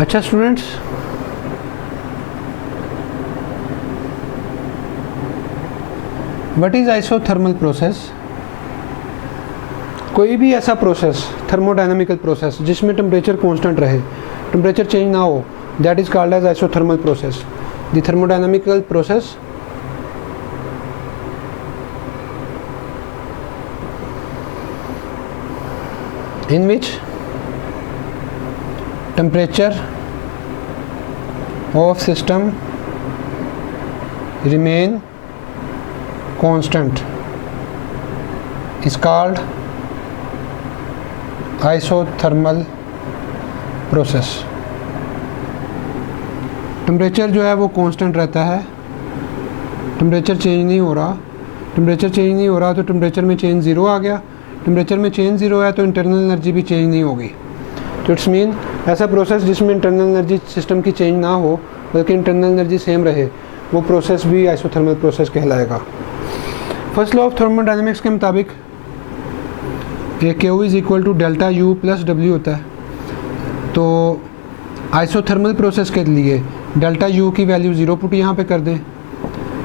अच्छा students, what is isothermal process? कोई भी ऐसा प्रोसेस, थर्मोडायनामिकल प्रोसेस, जिसमें टेम्परेचर कांस्टेंट रहे, टेम्परेचर चेंज ना हो, that is called as isothermal process. The thermodynamical process in which temperature of system remain constant is called isothermal process. Temperature जो है वो कांस्टेंट रहता है, टेम्परेचर चेंज नहीं हो रहा. टेम्परेचर चेंज नहीं हो रहा तो टेम्परेचर में चेंज ज़ीरो आ गया. टेम्परेचर में चेंज ज़ीरो है तो इंटरनल एनर्जी भी चेंज नहीं होगी. तो इट्स मीन ऐसा प्रोसेस जिसमें इंटरनल एनर्जी सिस्टम की चेंज ना हो बल्कि इंटरनल एनर्जी सेम रहे, वो प्रोसेस भी आइसोथर्मल प्रोसेस कहलाएगा. फर्स्ट लॉ ऑफ थर्मोडायनेमिक्स के मुताबिक Q is equal to delta U plus W होता है. तो आइसोथर्मल प्रोसेस के लिए डेल्टा U की वैल्यू ज़ीरो पुट यहाँ पे कर दें.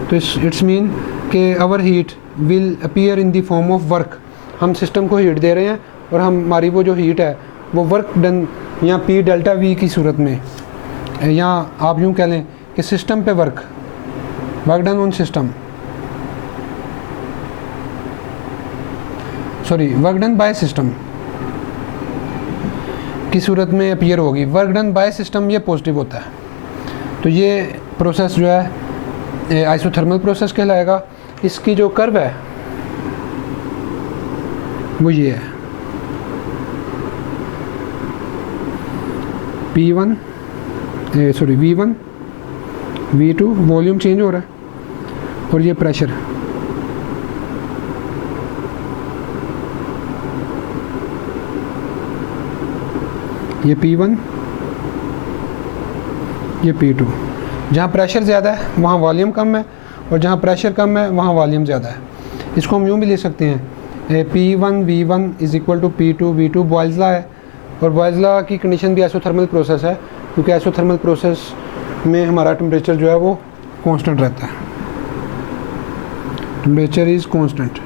तो इट्स मीन कि our heat will appear in the form of work. हम सिस्टम को हीट दे रहे हैं और हमारी वो जो हीट है वो वर्क डन या P डेल्टा V की सूरत में, या आप यूँ कह लें कि सिस्टम पे work done on system, sorry work done by system की सूरत में अपीयर होगी. वर्क डन बाय सिस्टम ये पॉजिटिव होता है. तो ये प्रोसेस जो है आइसोथर्मल प्रोसेस कहलाएगा. इसकी जो कर्व है वो ये है, P1 sorry V1 V2 volume change हो रहा है और ये प्रेशर. ये P1 ये P2. जहाँ प्रेशर ज़्यादा है वहाँ वॉल्यूम कम है और जहाँ प्रेशर कम है वहाँ वॉल्यूम ज़्यादा है. इसको हम यूँ भी ले सकते हैं, P1 V1 is equal to P2 V2 Boyle's law है. और बॉयल्स लॉ की कंडीशन भी आइसोथर्मल प्रोसेस है, क्योंकि आइसोथर्मल प्रोसेस में हमारा टेम्परेचर जो है वो कांस्टेंट रहता है. Temperature is constant.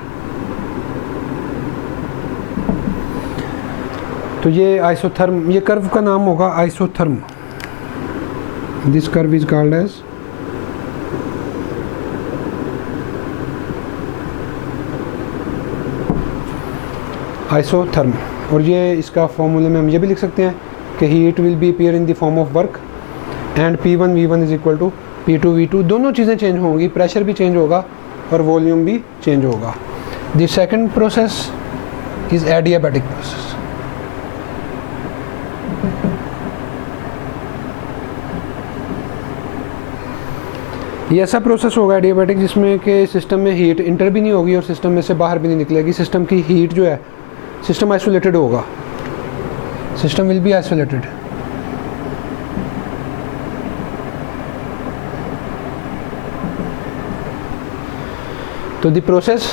तो ये आइसोथर्म, ये कर्व का नाम होगा isotherm. This curve is called as isotherm. और ये इसका फॉर्मूले में हम ये भी लिख सकते हैं कि heat will be appear in the form of work and P1 V1 is equal to P2 V2. दोनों चीज़ें चेंज होंगी, प्रेशर भी चेंज होगा और वॉल्यूम भी चेंज होगा. The second process is adiabatic process. ये ऐसा प्रोसेस होगा एडियाबैटिक जिसमें कि सिस्टम में हीट इंटर भी नहीं होगी और सिस्टम में से बाहर भी नहीं निकलेगी. सिस्टम की हीट जो है, सिस्टम आइसोलेटेड होगा. System will be isolated. तो the process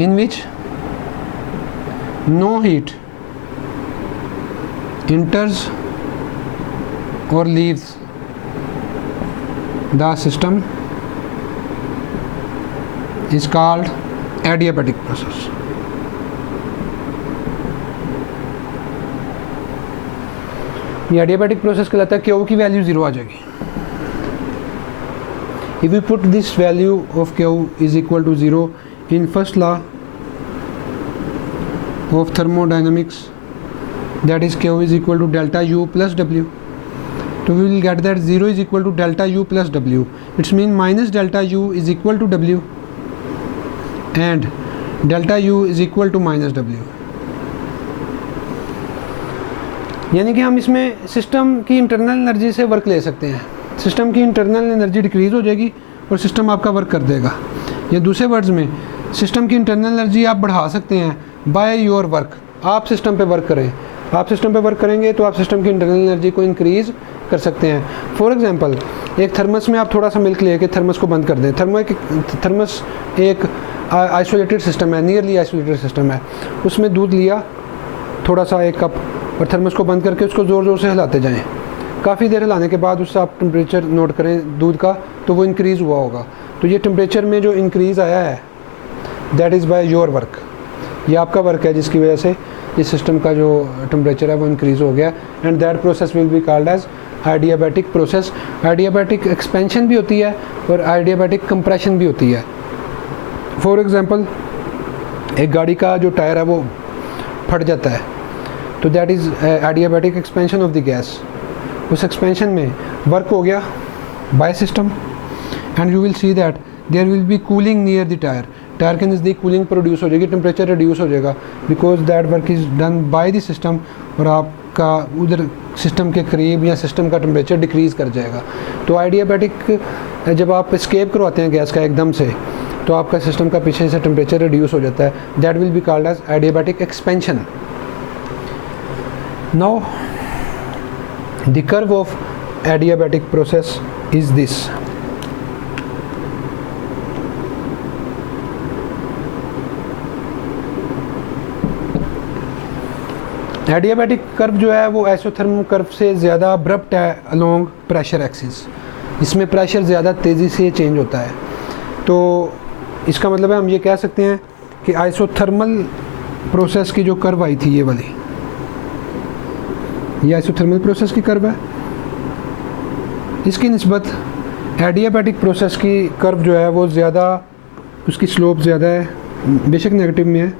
in which no heat enters or leaves the system is called adiabatic process. ये adiabatic process कहलाता है. Q की वैल्यू ज़ीरो आ जाएगी. If we put this value of Q is equal to 0 in first law of thermodynamics, that is Q is equal to delta U plus W. So we will get that 0 is equal to delta U plus W. It means minus delta U is equal to W and delta U is equal to minus W. यानी कि हम इसमें system की internal energy से work ले सकते हैं. System की इंटरनल एनर्जी डिक्रीज़ हो जाएगी और सिस्टम आपका वर्क कर देगा. या दूसरे वर्ड्स में सिस्टम की इंटरनल एनर्जी आप बढ़ा सकते हैं बाय योर वर्क. आप सिस्टम पे वर्क करें, आप सिस्टम पे वर्क करेंगे तो आप सिस्टम की इंटरनल एनर्जी को इंक्रीज़ कर सकते हैं. फॉर एग्जांपल, एक थर्मस में आप थोड़ा सा मिल्क लेके थर्मस को बंद कर दें. थर्मस एक आइसोलेटेड सिस्टम है, नियरली आइसोलेटेड सिस्टम है. उसमें दूध लिया थोड़ा सा एक कप, और थर्मस को बंद करके उसको ज़ोर ज़ोर से हिलाते जाएं। काफ़ी देर हिलाने के बाद उससे आप टेम्परेचर नोट करें दूध का, तो वो इंक्रीज़ हुआ होगा। तो ये टेम्परेचर में जो इंक्रीज़ आया है that is by your work, ये आपका वर्क है जिसकी वजह से इस सिस्टम का जो टेम्परेचर है वो इंक्रीज़ हो गया। And that process will be called as adiabatic process. Adiabatic expansion भी होती है और एडियाबैटिक कंप्रेशन भी होती है। फॉर एग्ज़ाम्पल, एक गाड़ी का जो टायर है वो फट जाता है, तो that is adiabatic expansion of the gas. उस एक्सपेंशन में वर्क हो गया by system, and you will see that there will be cooling near the tyre. Tyre के नज़दीक कूलिंग प्रोड्यूस हो जाएगी, टेम्परेचर रिड्यूस हो जाएगा, because that work is done by the system, और आपका उधर सिस्टम के करीब या सिस्टम का टेम्परेचर डिक्रीज़ कर जाएगा। तो एडियाबैटिक जब आप एस्केप करवाते हैं गैस का एकदम से, तो आपका सिस्टम का पीछे से टेम्परेचर रिड्यूस हो जाता है। That will be called as adiabatic expansion. Now the curve of adiabatic process is this. Adiabatic curve जो है वो आइसोथर्मल कर्व से ज़्यादा अब्रप्ट है अलोंग प्रेशर एक्सिस। इसमें प्रेशर ज़्यादा तेज़ी से चेंज होता है। तो इसका मतलब है हम ये कह सकते हैं कि आइसोथर्मल प्रोसेस की जो कर्व आई थी ये वाली, ये आइसोथर्मल प्रोसेस की कर्व है, इसकी निस्बत एडियाबैटिक प्रोसेस की कर्व जो है वो ज़्यादा, उसकी स्लोप ज़्यादा है, बेशक नेगेटिव में है,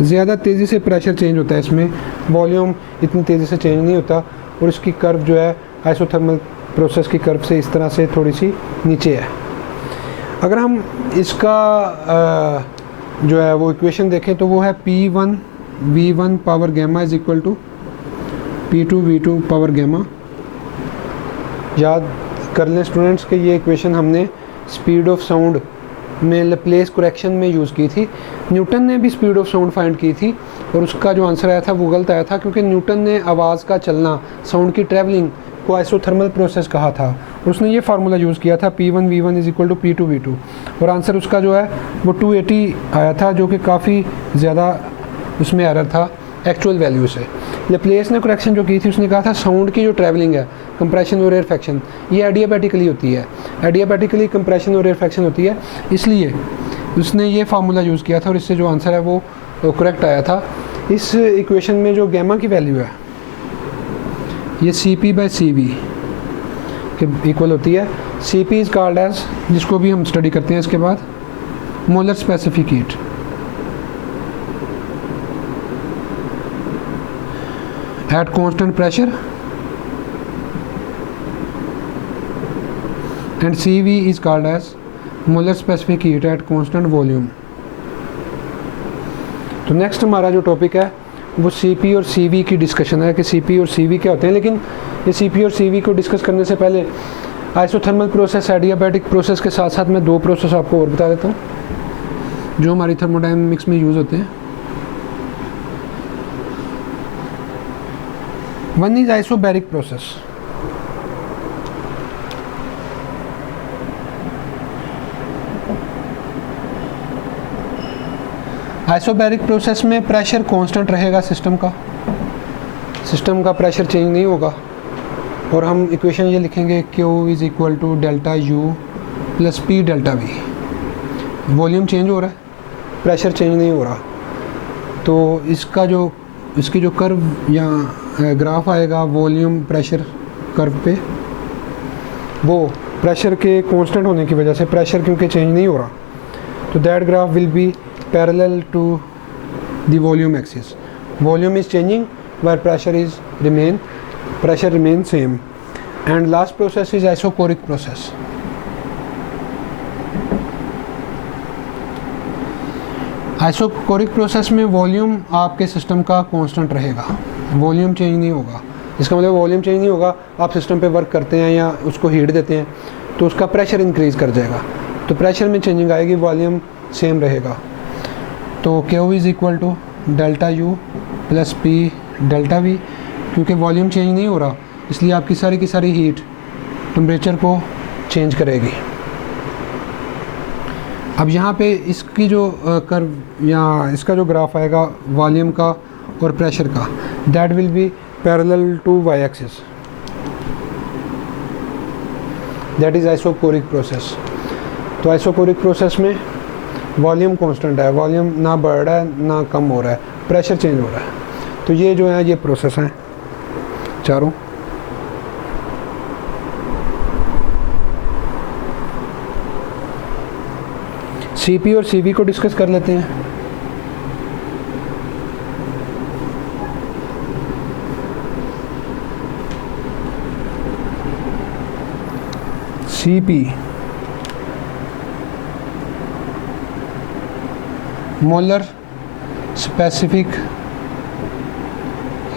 ज़्यादा तेज़ी से प्रेशर चेंज होता है, इसमें वॉल्यूम इतनी तेज़ी से चेंज नहीं होता, और इसकी कर्व जो है आइसोथर्मल प्रोसेस की कर्व से इस तरह से थोड़ी सी नीचे है। अगर हम इसका जो है वो इक्वेशन देखें तो वो है P1 V1 power gamma is equal to P2 V2 power gamma. याद कर लें स्टूडेंट्स कि ये इक्वेशन हमने स्पीड ऑफ साउंड में लैप्लेस करेक्शन में यूज़ की थी। न्यूटन ने भी स्पीड ऑफ साउंड फाइंड की थी, और उसका जो आंसर आया था वो गलत आया था, क्योंकि न्यूटन ने आवाज़ का चलना, साउंड की ट्रैवलिंग को आइसोथर्मल प्रोसेस कहा था, और उसने ये फार्मूला यूज़ किया था P1 V1 is equal to P2 V2, और आंसर उसका जो है वो 280 आया था, जो कि काफ़ी ज़्यादा उसमें एरर था एक्चुअल वैल्यू से। लैप्लेस ने करेक्शन जो की थी, उसने कहा था साउंड की जो ट्रैवलिंग है, कंप्रेशन और रेयरफेक्शन, ये एडियाबैटिकली होती है, एडियाबैटिकली कंप्रेशन और रेयरफेक्शन होती है, इसलिए उसने ये फार्मूला यूज़ किया था, और इससे जो आंसर है वो करेक्ट आया था। इस इक्वेशन में जो गैमा की वैल्यू है ये CP/CV के इक्वल होती है। CP इज़ कॉल्ड एज, जिसको भी हम स्टडी करते हैं इसके बाद, molar specific heat. At constant pressure, and CV is called as molar specific heat at constant volume. तो नेक्स्ट हमारा जो टॉपिक है वो CP और CV की डिस्कशन है कि CP और CV क्या होते हैं। लेकिन ये CP और CV को डिस्कस करने से पहले आइसोथर्मल प्रोसेस, एडियाबैटिक प्रोसेस के साथ साथ मैं दो प्रोसेस आपको और बता देता हूँ जो हमारी थर्मोडायनामिक्स में यूज़ होते हैं। One is isobaric process. Isobaric process में प्रेशर कांस्टेंट रहेगा सिस्टम का प्रेशर चेंज नहीं होगा, और हम इक्वेशन ये लिखेंगे Q is equal to delta U plus P delta V। Volume change हो रहा है, प्रेशर चेंज नहीं हो रहा, तो इसकी जो कर्व या ग्राफ आएगा वॉल्यूम प्रेशर कर्व पे, वो प्रेशर के कांस्टेंट होने की वजह से, प्रेशर क्योंकि चेंज नहीं हो रहा, तो that graph will be parallel to the volume axis. Volume is changing where pressure remains same. And last process is isochoric process. Isochoric process में वॉल्यूम आपके सिस्टम का कांस्टेंट रहेगा, वॉल्यूम चेंज नहीं होगा। इसका मतलब वॉल्यूम चेंज नहीं होगा, आप सिस्टम पे वर्क करते हैं या उसको हीट देते हैं तो उसका प्रेशर इंक्रीज़ कर जाएगा, तो प्रेशर में चेंजिंग आएगी, वॉल्यूम सेम रहेगा। तो Q is equal to delta U plus P delta V। क्योंकि वॉल्यूम चेंज नहीं हो रहा, इसलिए आपकी सारी की सारी हीट टेम्परेचर को चेंज करेगी। अब यहाँ पे इसकी जो कर्व या इसका जो ग्राफ आएगा वॉल्यूम का और प्रेशर का, that will be parallel to Y axis, that is isochoric process. तो आइसोकोरिक प्रोसेस में वॉल्यूम कांस्टेंट है, वॉल्यूम ना बढ़ रहा है ना कम हो रहा है, प्रेशर चेंज हो रहा है। तो ये जो है ये प्रोसेस हैं चारों। सीपी और सीवी को डिस्कस कर लेते हैं। CP molar specific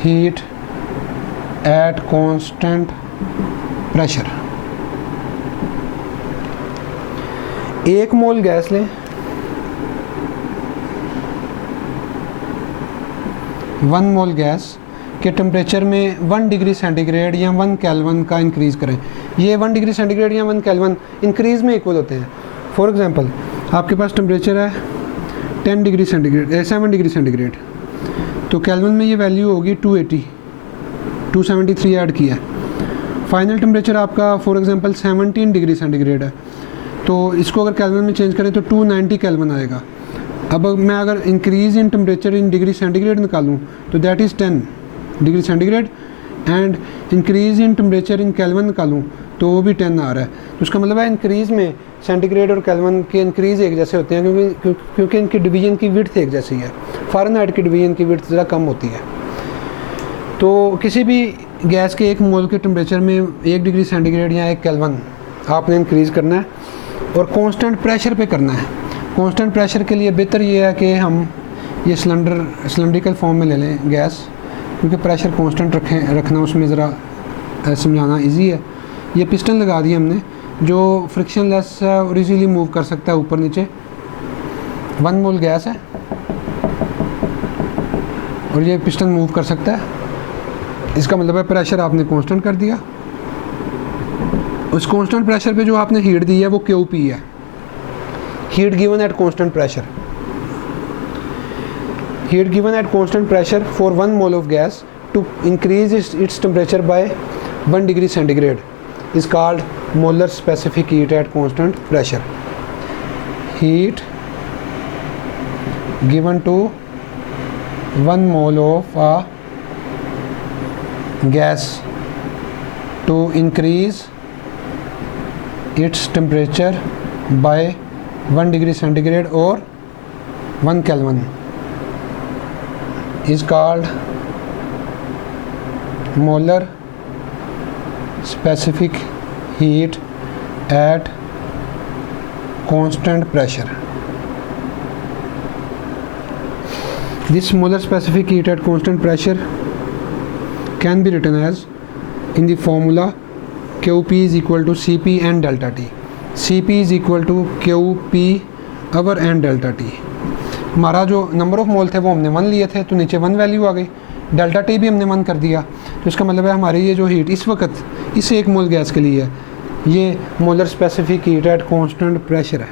heat at constant pressure. एक मोल गैस लें, 1 मोल गैस के टेम्परेचर में 1 डिग्री सेंटीग्रेड या 1 केल्विन का इंक्रीज़ करें। ये 1 डिग्री सेंटीग्रेड या 1 केल्विन इंक्रीज़ में इक्वल होते हैं। फॉर एग्जांपल आपके पास टेम्परेचर है 10 डिग्री सेंटीग्रेड 7 डिग्री सेंटीग्रेड, तो केल्विन में ये वैल्यू होगी 280, 273 ऐड किया है। फाइनल टेम्परेचर आपका फॉर एग्जांपल 17 डिग्री सेंटीग्रेड है, तो इसको अगर केल्विन में चेंज करें तो 290 केल्विन आएगा। अब मैं अगर increase in temperature in degree centigrade निकालूँ तो that is 10 degree centigrade, and increase in temperature in kelvin निकालूँ तो वो भी 10 आ रहा है। तो उसका मतलब है इंक्रीज़ में सेंटीग्रेड और केल्विन के इंक्रीज़ एक जैसे होते हैं, क्योंकि इनकी डिवीजन की विड्थ एक जैसी है। फ़ारेनहाइट की डिवीजन की विड्थ ज़रा कम होती है। तो किसी भी गैस के 1 मोल के टेम्परेचर में 1 डिग्री सेंटीग्रेड या 1 केल्विन आपने इंक्रीज़ करना है और कांस्टेंट प्रेशर पे करना है। कांस्टेंट प्रेशर के लिए बेहतर ये है कि हम ये सिलेंड्रिकल फॉर्म में ले लें गैस, क्योंकि प्रेशर कांस्टेंट रखना उसमें ज़रा समझाना इजी है। ये पिस्टन लगा दिया हमने जो फ्रिक्शन लेस है और इजीली मूव कर सकता है ऊपर नीचे। 1 मोल गैस है और ये पिस्टन मूव कर सकता है, इसका मतलब है प्रेशर आपने कांस्टेंट कर दिया। उस कांस्टेंट प्रेशर पे जो आपने हीट दी है वो QP है, heat given at constant pressure. Heat given at constant pressure for 1 mole of gas to increase its temperature by 1 degree centigrade is called molar specific heat at constant pressure. Heat given to 1 mole of a gas to increase its temperature by 1 degree centigrade or 1 Kelvin is called molar specific heat at constant pressure. This molar specific heat at constant pressure can be written as in the formula QP is equal to CP and delta T. CP is equal to QP hour and delta T. हमारा जो number of mole थे वो हमने 1 लिए थे, तो नीचे 1 value आ गई, डेल्टा टी भी हमने 1 कर दिया। तो इसका मतलब है हमारी ये जो हीट इस वक्त इस 1 मोल गैस के लिए है, ये molar specific heat at constant pressure है।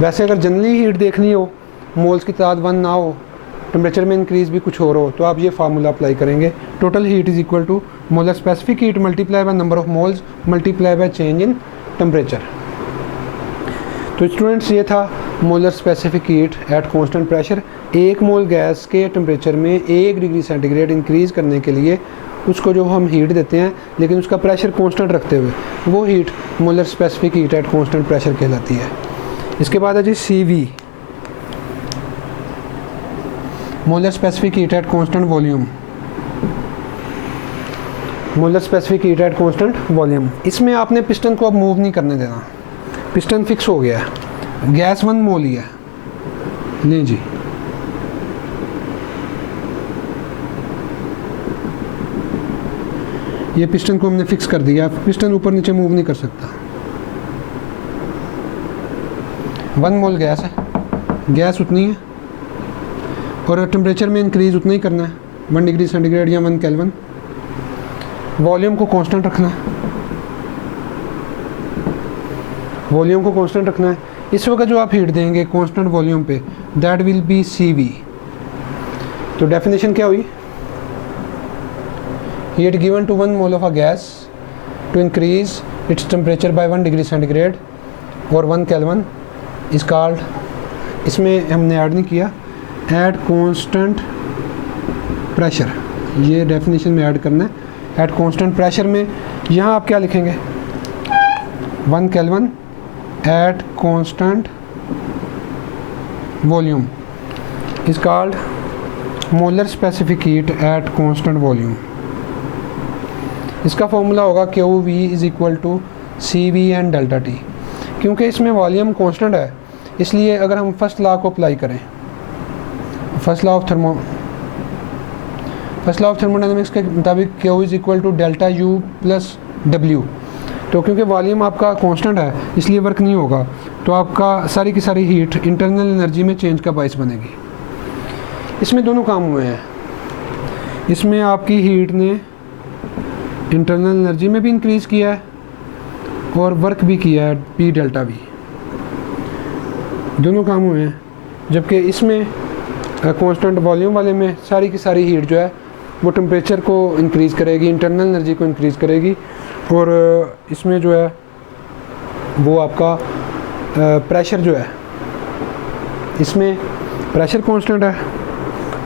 वैसे अगर जनरली हीट देखनी हो, मोल्स की तादाद 1 ना हो, टेम्परेचर में इंक्रीज़ भी कुछ और हो, तो आप ये फार्मूला अप्लाई करेंगे। Total heat is equal to molar specific heat multiply by number of moles multiply by change in temperature. तो स्टूडेंट्स ये था molar specific heat at constant pressure. 1 mole gas के टेम्परेचर में 1 डिग्री सेंटीग्रेड इंक्रीज़ करने के लिए उसको जो हम हीट देते हैं लेकिन उसका प्रेशर कांस्टेंट रखते हुए, वो heat molar specific heat at constant pressure कहलाती है। इसके बाद है जी CV, molar specific heat at constant volume. Molar specific heat at constant volume, इसमें आपने पिस्टन को अब मूव नहीं करने देना, पिस्टन फिक्स हो गया है, गैस 1 मोल ही है। नहीं जी, ये पिस्टन को हमने फिक्स कर दिया, पिस्टन ऊपर नीचे मूव नहीं कर सकता। 1 मोल गैस है, गैस उतनी है और टेम्परेचर में इंक्रीज़ उतना ही करना है, 1 डिग्री सेंटीग्रेड या 1 केल्विन। वॉल्यूम को कांस्टेंट रखना है, वॉल्यूम को कांस्टेंट रखना है। इस वक्त जो आप हीट देंगे कांस्टेंट वॉल्यूम पे, दैट विल बी CV। तो डेफिनेशन क्या हुई, heat given to 1 mole of a gas to increase its temperature by 1 degree centigrade और 1 केल्विन इज कॉल्ड, इसमें हमने ऐड नहीं किया, एट कांस्टेंट प्रेशर, ये डेफिनेशन में ऐड करना है। एट कांस्टेंट प्रेशर में यहाँ आप क्या लिखेंगे, 1 kelvin at constant volume is called molar specific heat at constant volume. इसका फॉर्मूला होगा QV is equal to CV and delta T। क्योंकि इसमें वॉल्यूम कांस्टेंट है, इसलिए अगर हम फर्स्ट लॉ को अप्लाई करें, फर्स्ट लॉ ऑफ थर्मोडायनेमिक्स के मुताबिक Q is equal to delta U plus W, तो क्योंकि वॉल्यूम आपका कांस्टेंट है इसलिए वर्क नहीं होगा, तो आपका सारी की सारी हीट इंटरनल एनर्जी में चेंज का बायस बनेगी। इसमें दोनों काम हुए हैं, इसमें आपकी हीट ने इंटरनल एनर्जी में भी इंक्रीज़ किया है और वर्क भी किया है, P डेल्टा भी, दोनों काम हुए हैं। जबकि इसमें कांस्टेंट वॉल्यूम वाले में सारी की सारी हीट जो है वो टेम्परेचर को इंक्रीज़ करेगी, इंटरनल एनर्जी को इंक्रीज़ करेगी, और इसमें जो है वो आपका प्रेशर जो है, इसमें प्रेशर कांस्टेंट है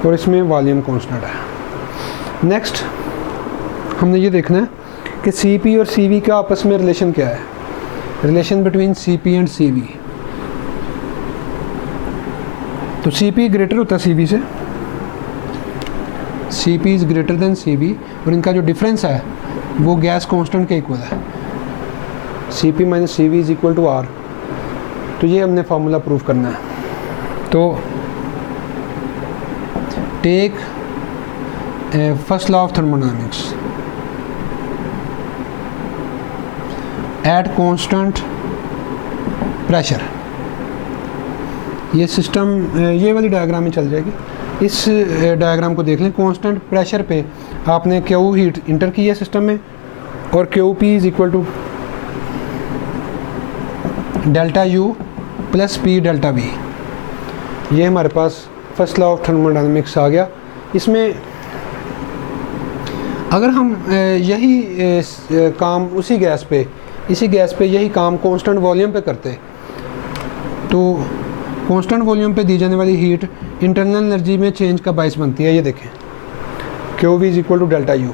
और इसमें वॉल्यूम कांस्टेंट है। नेक्स्ट हमने ये देखना है कि CP और CV का आपस में रिलेशन क्या है, relation between CP and CV। तो CP ग्रेटर होता है CV से, CP is greater than CV, और इनका जो डिफरेंस है वो गैस कांस्टेंट के इक्वल है, CP minus CV is equal to R। तो ये हमने फार्मूला प्रूव करना है। तो take first law of thermodynamics, at constant pressure, ये सिस्टम ये वाली डायग्राम में चल जाएगी, इस डायग्राम को देख लें। कांस्टेंट प्रेशर पे आपने Q हीट इंटर की है सिस्टम में, और QP is equal to delta U plus P delta V, ये हमारे पास फर्स्ट लॉ ऑफ थर्मोडायनेमिक्स आ गया। इसमें अगर हम यही काम उसी गैस पे, इसी गैस पे यही काम कांस्टेंट वॉल्यूम पे करते, तो कांस्टेंट वॉल्यूम पे दी जाने वाली हीट इंटरनल एनर्जी में चेंज का बायस बनती है। ये देखें QV is equal to delta U,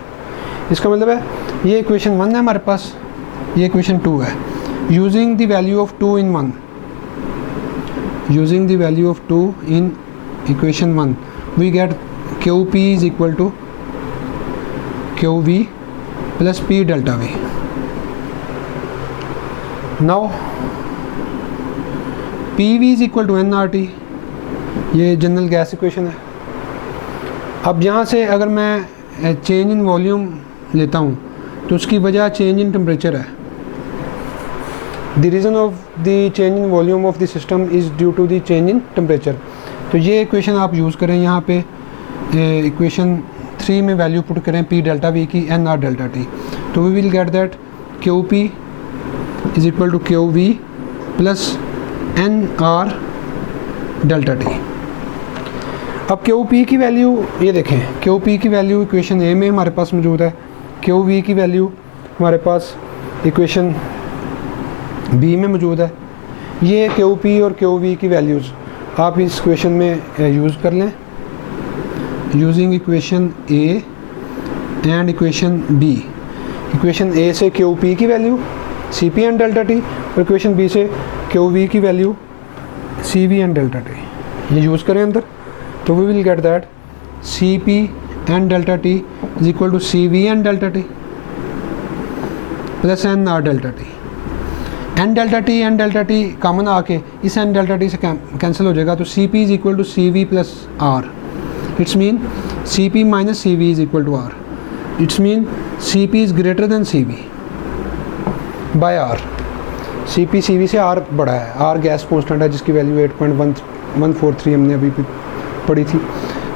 इसका मतलब है ये इक्वेशन 1 है हमारे पास, ये इक्वेशन 2 है। Using the value of 2 in 1, using the value of 2 in equation 1 we get QP is equal to QV plus P delta V। Now PV is equal to nRT, ये general gas equation है। अब यहाँ से अगर मैं change in volume लेता हूँ तो उसकी वजह चेंज इन टेम्परेचर है। The reason of the change in volume of the system is due to the change in temperature. तो ये इक्वेशन आप यूज़ करें, यहाँ पे इक्वेशन 3 में वैल्यू पुट करें P डेल्टा V की NR डेल्टा T, तो we will get that QP is equal to QV plus NR delta T। अब QP की वैल्यू ये देखें, QP की वैल्यू इक्वेशन A में हमारे पास मौजूद है, QV की वैल्यू हमारे पास इक्वेशन B में मौजूद है। ये QP और QV की वैल्यूज़ आप इस इक्वेशन में यूज़ कर लें, using equation A and equation B। Equation A से QP की value CP and delta T, और इक्वेशन B से QV की value CV and delta T, ये यूज़ करें अंदर, तो we will get that CP and delta T is equal to CV and delta T plus NR delta T। N delta T common आके इस N delta T से cancel हो जाएगा, तो CP is equal to CV plus R। It's mean CP minus CV is equal to R। It's mean CP is greater than CV by R। CP CV से R बड़ा है, R gas constant है जिसकी value 8.143 हमने अभी पढ़ी थी।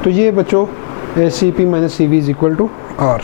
तो ये बच्चों CP minus CV is equal to R।